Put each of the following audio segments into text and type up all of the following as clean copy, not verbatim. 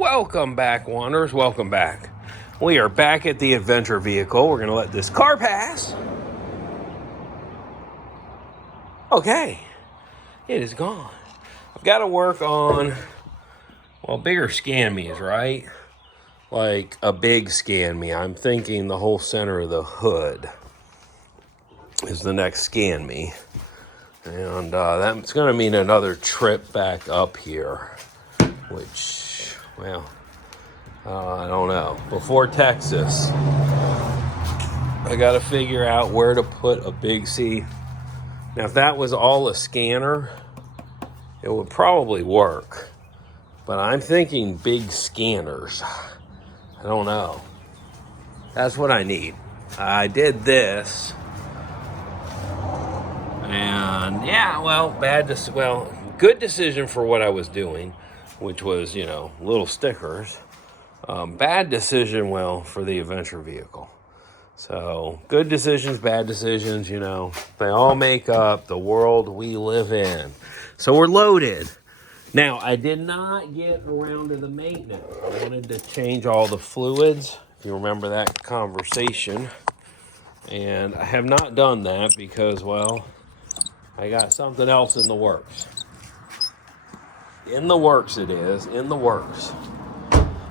Welcome back, Wanderers. Welcome back. We are back at the adventure vehicle. We're going to let this car pass. Okay. It is gone. I've got to work on, well, bigger scan me's, right? Like a big scan me. I'm thinking the whole center of the hood is the next scan me. And that's going to mean another trip back up here, which, well, I don't know. Before Texas, I got to figure out where to put a big C. Now, if that was all a scanner, it would probably work. But I'm thinking big scanners. I don't know. That's what I need. I did this. And yeah, well, good decision for what I was doing, which was, little stickers. Bad decision, for the adventure vehicle. So good decisions, bad decisions, they all make up the world we live in. So we're loaded. Now, I did not get around to the maintenance. I wanted to change all the fluids, if you remember that conversation. And I have not done that because, I got something else in the works. In the works it is, in the works.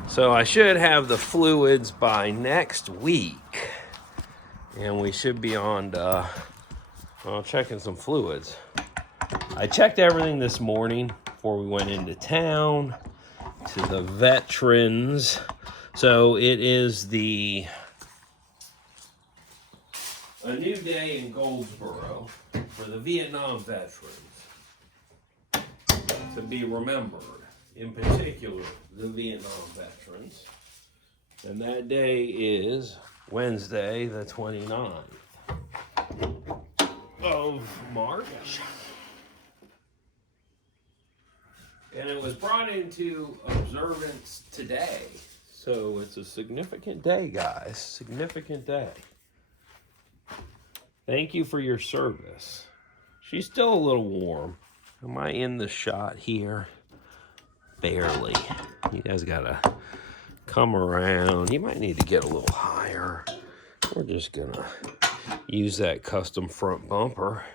So I should have the fluids by next week. And we should be on to, checking some fluids. I checked everything this morning before we went into town to the veterans. So it is a new day in Goldsboro for the Vietnam veterans to be remembered, in particular the Vietnam veterans. And that day is Wednesday the 29th of March. And it was brought into observance today. So it's a significant day, guys. Significant day. Thank you for your service. She's still a little warm. Am I in the shot here? Barely. You guys gotta come around. You might need to get a little higher. We're just gonna use that custom front bumper.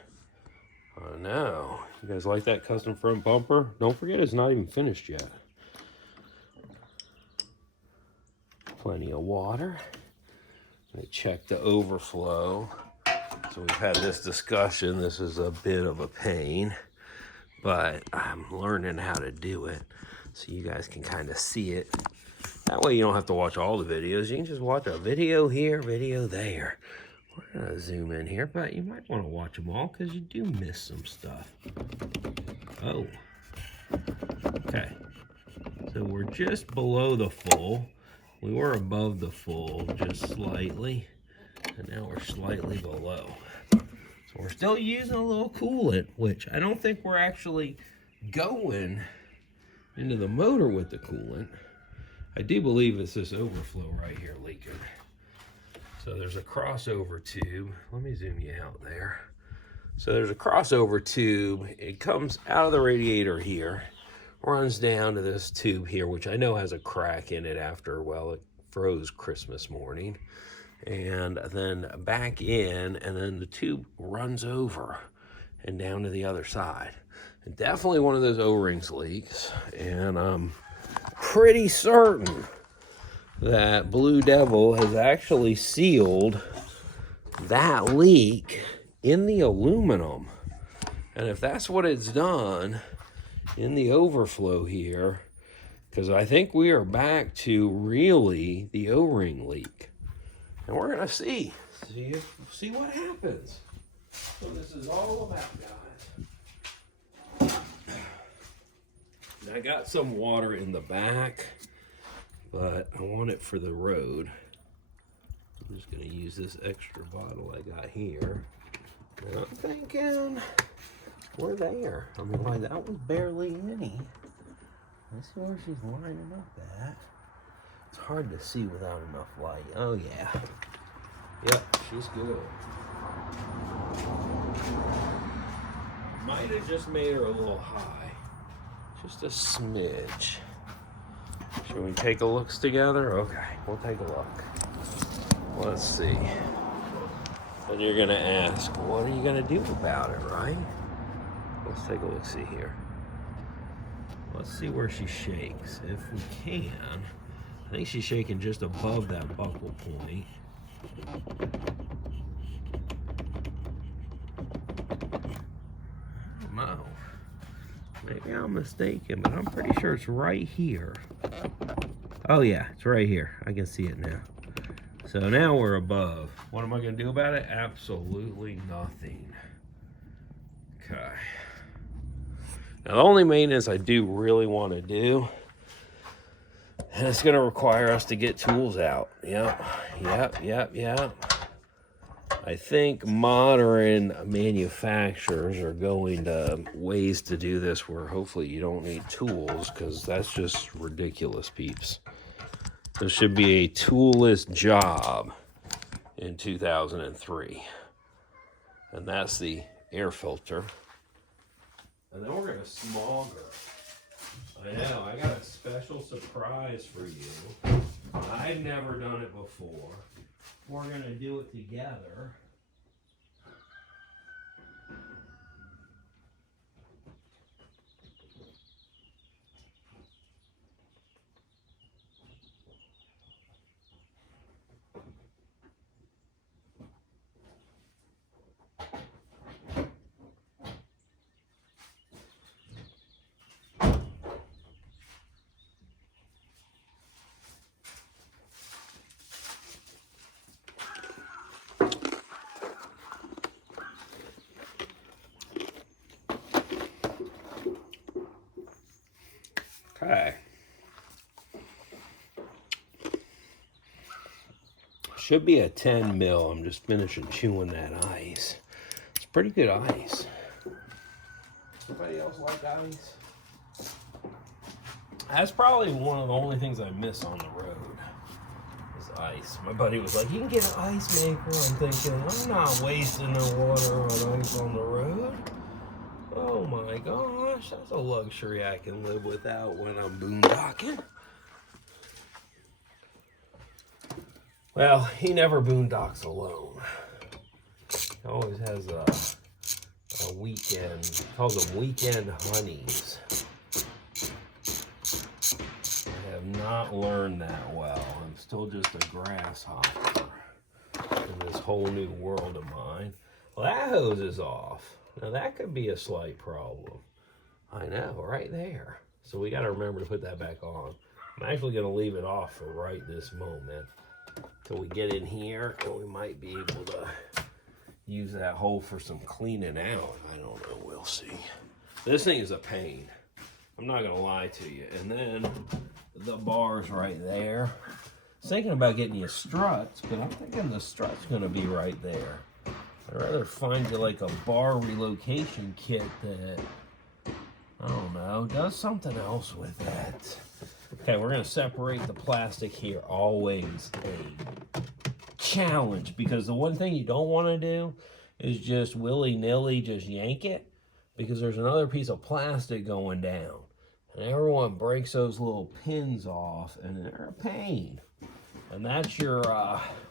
I know. You guys like that custom front bumper? Don't forget it's not even finished yet. Plenty of water. Let me check the overflow. So we've had this discussion. This is a bit of a pain, but I'm learning how to do it so you guys can kind of see it. That way you don't have to watch all the videos. You can just watch a video here, video there. We're going to zoom in here, but you might want to watch them all because you do miss some stuff. Oh. Okay. So we're just below the full. We were above the full just slightly, and now we're slightly below. So we're still using a little coolant, which I don't think we're actually going into the motor with the coolant. I do believe it's this overflow right here leaking. So there's a crossover tube. Let me zoom you out there. So there's a crossover tube. It comes out of the radiator here, runs down to this tube here, which I know has a crack in it after, it froze Christmas morning. And then back in, and then the tube runs over and down to the other side. And definitely one of those O-rings leaks. And I'm pretty certain that Blue Devil has actually sealed that leak in the aluminum. And if that's what it's done in the overflow here, because I think we are back to really the O-ring leak. And we're going to see what happens. So this is all about, guys. I got some water in the back, but I want it for the road. I'm just going to use this extra bottle I got here. And I'm thinking, we're there. I mean, that was barely any. Let's see where she's lining up at. It's hard to see without enough light. Oh, yeah. Yep, she's good. Might have just made her a little high. Just a smidge. Should we take a look together? Okay, we'll take a look. Let's see. And you're gonna ask, what are you gonna do about it, right? Let's take a look, see here. Let's see where she shakes. If we can, I think she's shaking just above that buckle point. I don't know. Maybe I'm mistaken, but I'm pretty sure it's right here. Oh yeah, it's right here. I can see it now. So now we're above. What am I gonna do about it? Absolutely nothing. Okay. Now the only maintenance I do really want to do, and it's gonna require us to get tools out. Yep. I think modern manufacturers are going to ways to do this where hopefully you don't need tools, because that's just ridiculous, peeps. This should be a toolless job in 2003. And that's the air filter. And then we're going to smog her. I know, I got a special surprise for you. I've never done it before. We're going to do it together. Okay. Should be a 10 mil. I'm just finishing chewing that ice. It's pretty good ice. Anybody else like ice? That's probably one of the only things I miss on the road is ice. My buddy was like, you can get an ice maker. I'm thinking, I'm not wasting the water on ice on the road. Oh my gosh, that's a luxury I can live without when I'm boondocking. Well, he never boondocks alone. He always has a weekend, he calls them weekend honeys. I have not learned that well. I'm still just a grasshopper in this whole new world of mine. Well, that hose is off. Now that could be a slight problem. I know, right there. So we got to remember to put that back on. I'm actually going to leave it off for right this moment till we get in here, and we might be able to use that hole for some cleaning out. I don't know, we'll see. This thing is a pain. I'm not going to lie to you. And then the bar's right there. I was thinking about getting you struts, but I'm thinking the strut's going to be right there. I'd rather find you like a bar relocation kit that, I don't know, does something else with that. Okay, we're going to separate the plastic here. Always a challenge, because the one thing you don't want to do is just willy-nilly just yank it, because there's another piece of plastic going down. And everyone breaks those little pins off, and they're a pain. And that's your,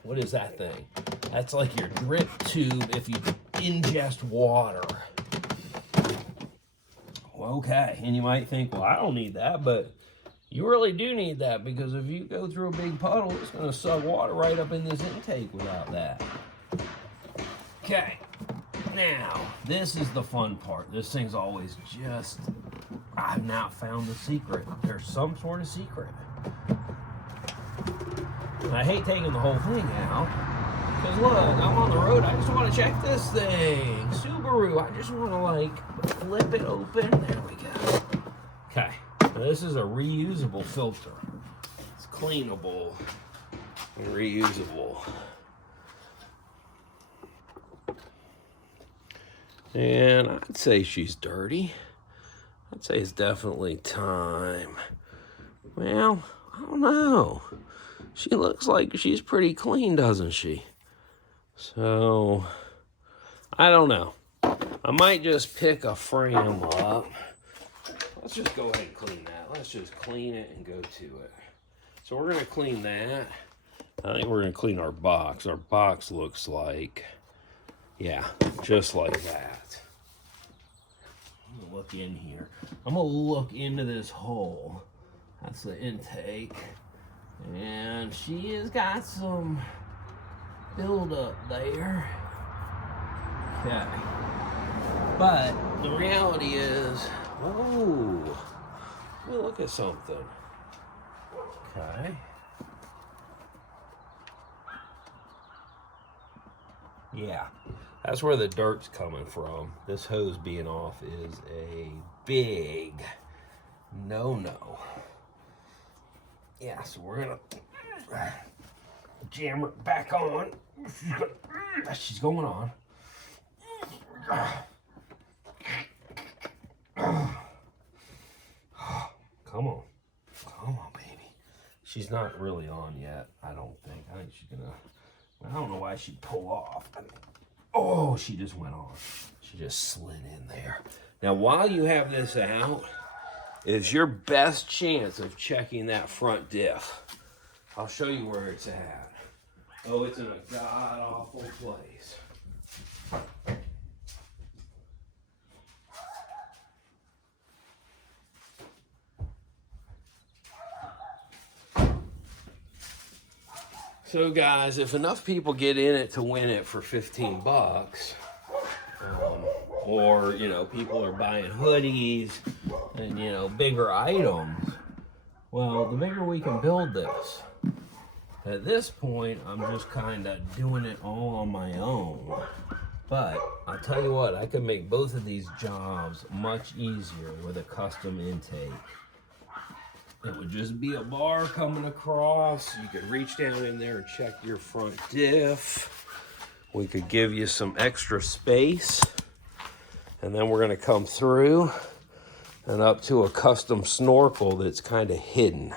what is that thing? That's like your drip tube if you ingest water. Okay, and you might think, well, I don't need that, but you really do need that, because if you go through a big puddle, it's going to suck water right up in this intake without that. Okay, now, this is the fun part. This thing's always just, I've not found the secret. There's some sort of secret. And I hate taking the whole thing out, because look, I'm on the road, I just want to check this thing. Subaru, I just want to like flip it open. There we go. Okay, now this is a reusable filter. It's cleanable and reusable. And I'd say she's dirty. I'd say it's definitely time. Well, I don't know. She looks like she's pretty clean, doesn't she? So, I don't know. I might just pick a frame up. let's just go ahead and clean that. Let's just clean it and go to it. So we're gonna clean that. I think we're gonna clean our box. Our box looks like, yeah, just like that. I'm gonna look in here. I'm gonna look into this hole. That's the intake. And she has got some buildup there. Okay. But the reality is, oh, let me look at something. Okay. Yeah, that's where the dirt's coming from. This hose being off is a big no-no. Yeah, so we're gonna jam her back on. She's going on. Come on. Come on, baby. She's not really on yet, I don't think. I think she's gonna, I don't know why she'd pull off. Oh, she just went on. She just slid in there. Now, while you have this out, is your best chance of checking that front diff. I'll show you where it's at. Oh, it's in a god-awful place. So guys, if enough people get in it to win it for 15 bucks, or, you know, people are buying hoodies and, you know, bigger items, well, the bigger we can build this. At this point, I'm just kind of doing it all on my own. But I'll tell you what, I can make both of these jobs much easier with a custom intake. It would just be a bar coming across. You could reach down in there and check your front diff. We could give you some extra space. And then we're gonna come through and up to a custom snorkel that's kind of hidden.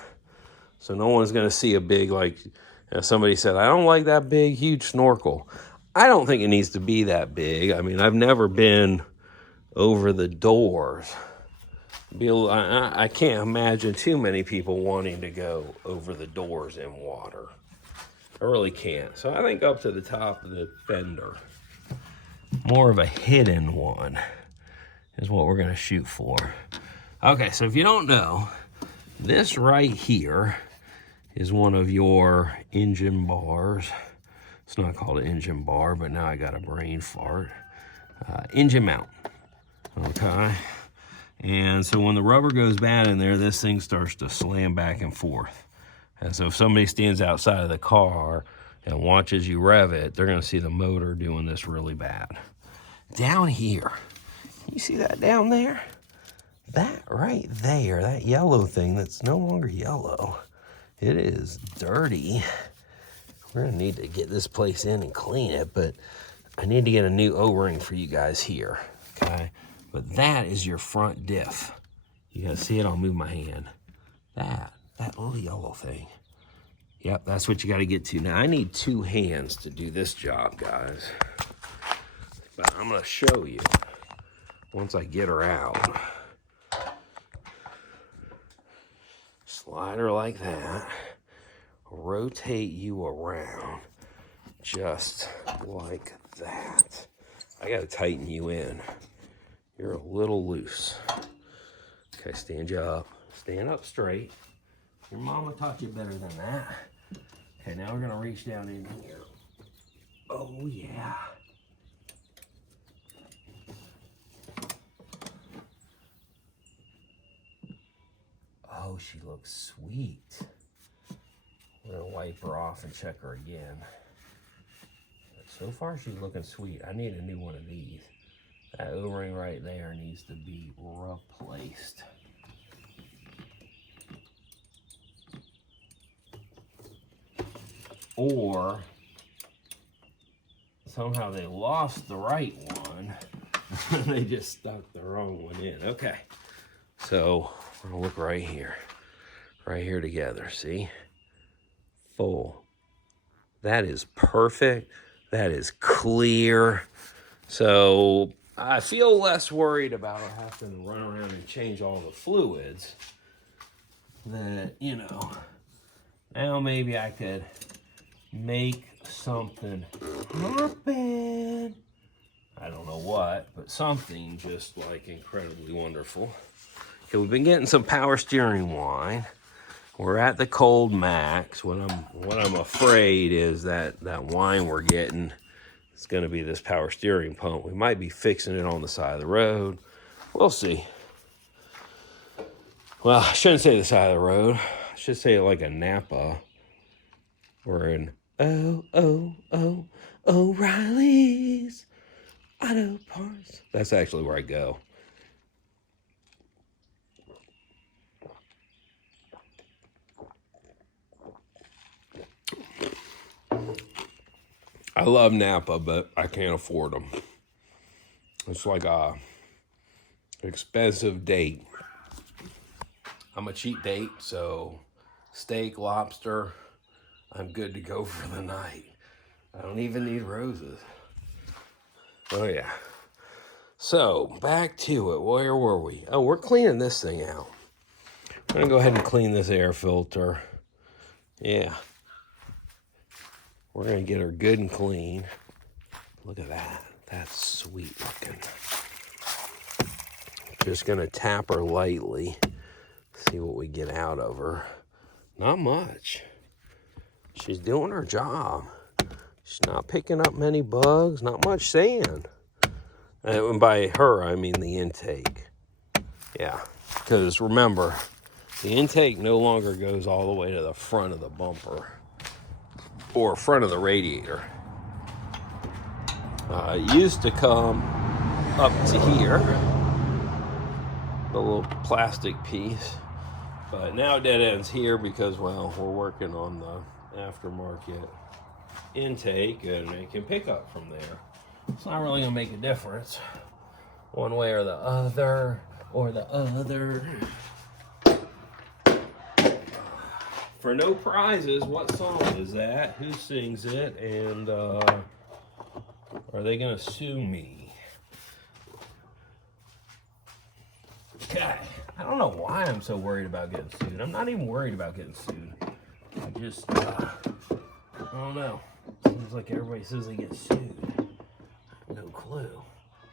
So no one's gonna see a big, like, you know, somebody said, I don't like that big, huge snorkel. I don't think it needs to be that big. I mean, I've never been over the doors. I can't imagine too many people wanting to go over the doors in water. I really can't. So I think up to the top of the fender. More of a hidden one is what we're gonna shoot for. Okay, so if you don't know, this right here is one of your engine bars. It's not called an engine bar, but now I got a brain fart. Engine mount, okay? And so when the rubber goes bad in there, this thing starts to slam back and forth. And so if somebody stands outside of the car and watches you rev it, they're gonna see the motor doing this really bad. Down here, you see that down there? That right there, that yellow thing that's no longer yellow, it is dirty. We're gonna need to get this place in and clean it, but I need to get a new O-ring for you guys here, okay? But that is your front diff. You gotta see it, I'll move my hand. That little yellow thing. Yep, that's what you gotta get to. Now, I need 2 hands to do this job, guys. But I'm gonna show you once I get her out. Slide her like that. Rotate you around just like that. I gotta tighten you in. You're a little loose. Okay, stand you up. Stand up straight. Your mama taught you better than that. Okay, now we're gonna reach down in here. Oh yeah. Oh, she looks sweet. We're gonna wipe her off and check her again. But so far she's looking sweet. I need a new one of these. That O-ring right there needs to be replaced. Or somehow they lost the right one. They just stuck the wrong one in. Okay, so we're gonna look right here together, see? Full. That is perfect. That is clear. So I feel less worried about having to run around and change all the fluids. That, you know, now maybe I could make something happen. I don't know what, but something just like incredibly wonderful. Okay, we've been getting some power steering wine. We're at the cold max. What I'm afraid is that wine we're getting is going to be this power steering pump. We might be fixing it on the side of the road. We'll see. Well, I shouldn't say the side of the road. I should say it like a Napa or an O'Reilly's Auto Parts. That's actually where I go. I love Napa, but I can't afford them. It's like a expensive date. I'm a cheap date, so steak, lobster, I'm good to go for the night. I don't even need roses. Oh yeah. So back to it. Where were we? Oh, we're cleaning this thing out. I'm gonna go ahead and clean this air filter. Yeah. We're gonna get her good and clean. Look at that. That's sweet looking. Just gonna tap her lightly. See what we get out of her. Not much. She's doing her job. She's not picking up many bugs, not much sand. And by her, I mean the intake. Yeah, because remember, the intake no longer goes all the way to the front of the bumper or front of the radiator. It used to come up to here, the little plastic piece, but now it dead ends here because, well, we're working on the aftermarket intake and it can pick up from there. It's not really gonna make a difference one way or the other For no prizes, what song is that? Who sings it? And are they gonna sue me? Okay, I don't know why I'm so worried about getting sued. I'm not even worried about getting sued. I just, I don't know. Seems like everybody says they get sued. No clue.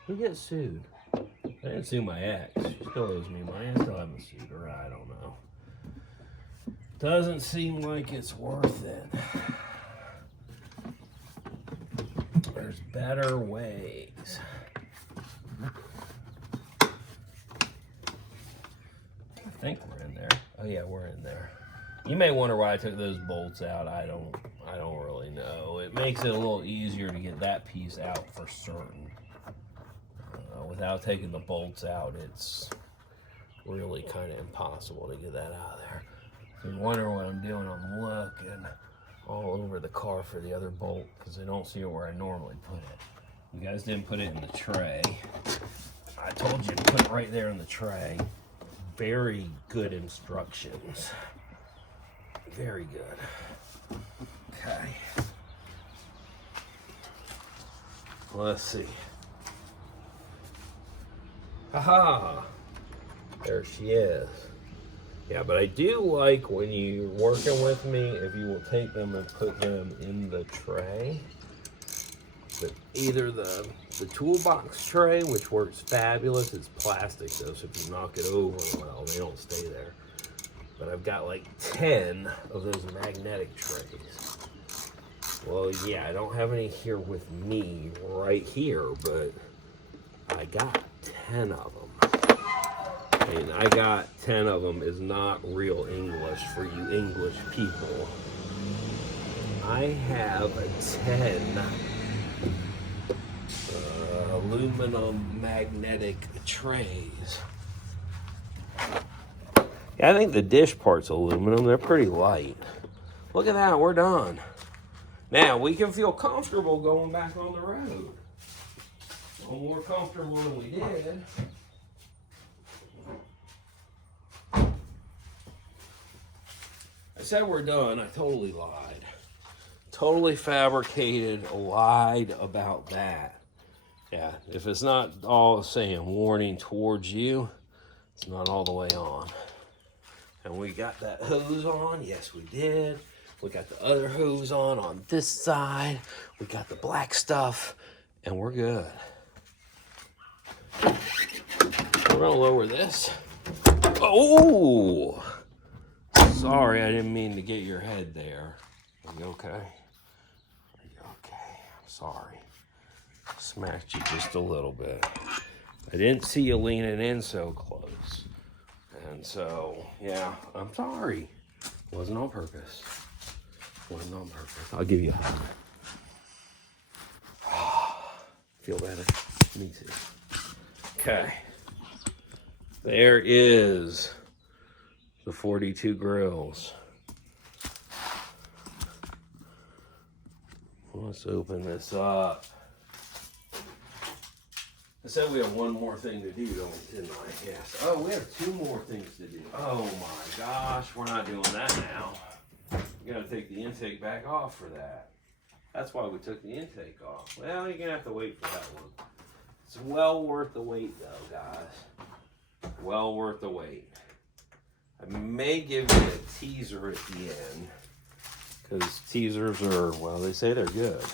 Who gets sued? I didn't sue my ex. She still owes me money. I still haven't sued her. I don't know. Doesn't seem like it's worth it. There's better ways. I think we're in there. Oh yeah, we're in there. You may wonder why I took those bolts out. I don't really know. It makes it a little easier to get that piece out for certain. Without taking the bolts out, it's really kind of impossible to get that out of there. If you wonder what I'm doing, I'm looking all over the car for the other bolt because I don't see it where I normally put it. You guys didn't put it in the tray. I told you to put it right there in the tray. Very good instructions. Very good. Okay. Let's see. Haha. There she is. Yeah, but I do like when you're working with me, if you will take them and put them in the tray. But either the toolbox tray, which works fabulous, it's plastic though, so if you knock it over, well, they don't stay there. But I've got like 10 of those magnetic trays. Well, yeah, I don't have any here with me right here, but I got 10 of them. And I got 10 of them is not real English for you English people. I have 10 aluminum magnetic trays. Yeah, I think the dish part's aluminum. They're pretty light. Look at that, we're done. Now, we can feel comfortable going back on the road. A little more comfortable than we did. I said we're done. I totally lied. Totally fabricated, lied about that. Yeah, if it's not all saying warning towards you, it's not all the way on. And we got that hose on. Yes, we did. We got the other hose on this side. We got the black stuff, and we're good. We're gonna lower this. Oh! Sorry, I didn't mean to get your head there. Are you okay? Are you okay? I'm sorry. Smacked you just a little bit. I didn't see you leaning in so close. And so, yeah, I'm sorry. Wasn't on purpose. Wasn't on purpose. I'll give you a hug. Feel better? Me too. Okay. There is the 42 grills. Let's open this up. I said we have one more thing to do, didn't I? Yes. Oh, we have 2 more things to do. Oh my gosh, we're not doing that now. We gotta take the intake back off for that. That's why we took the intake off. Well, you're gonna have to wait for that one. It's well worth the wait though, guys. Well worth the wait. I may give you a teaser at the end, because teasers are, well, they say they're good.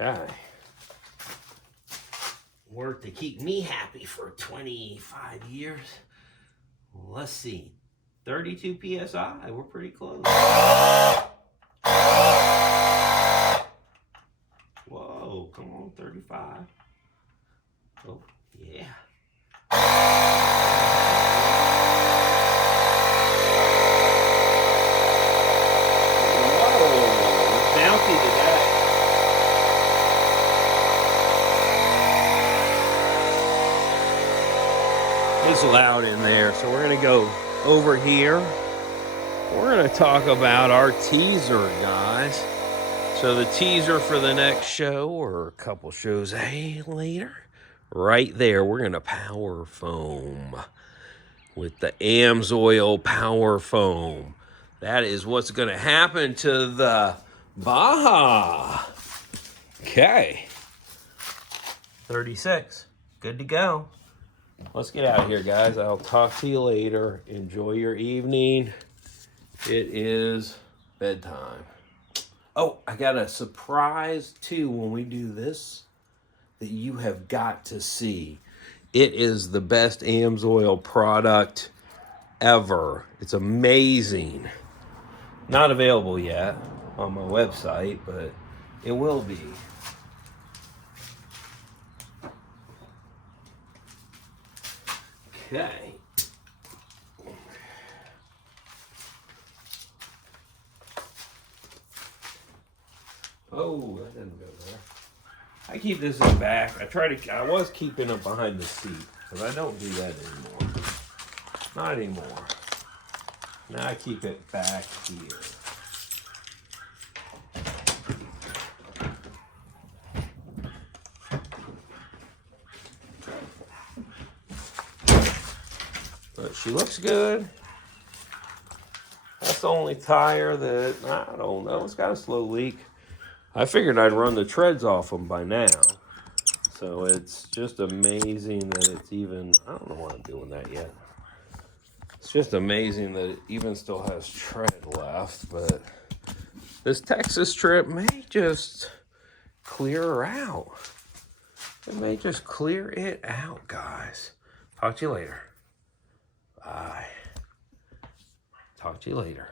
Okay. Worked to keep me happy for 25 years. Let's see. 32 PSI. We're pretty close. Whoa, come on, 35. Oh, yeah. Whoa, bouncy today. It's loud in there, so we're gonna go over here. We're gonna talk about our teaser, guys. So the teaser for the next show, or a couple shows later, right there, we're gonna power foam with the AMSOIL power foam. That is what's gonna happen to the Baja. Okay, 36, good to go. Let's get out of here, guys. I'll talk to you later. Enjoy your evening. It is bedtime. Oh, I got a surprise, too, when we do this that you have got to see. It is the best AMSOIL product ever. It's amazing. Not available yet on my website, but it will be. Okay. Oh, that didn't go there. I keep this in the back. I was keeping it behind the seat, but I don't do that anymore. Not anymore. Now I keep it back here. But she looks good. That's the only tire that, I don't know, it's got a slow leak. I figured I'd run the treads off them by now. So it's just amazing that it's even, I don't know why I'm doing that yet. It's just amazing that it even still has tread left, but this Texas trip may just clear her out. It may just clear it out, guys. Talk to you later. Bye. Talk to you later.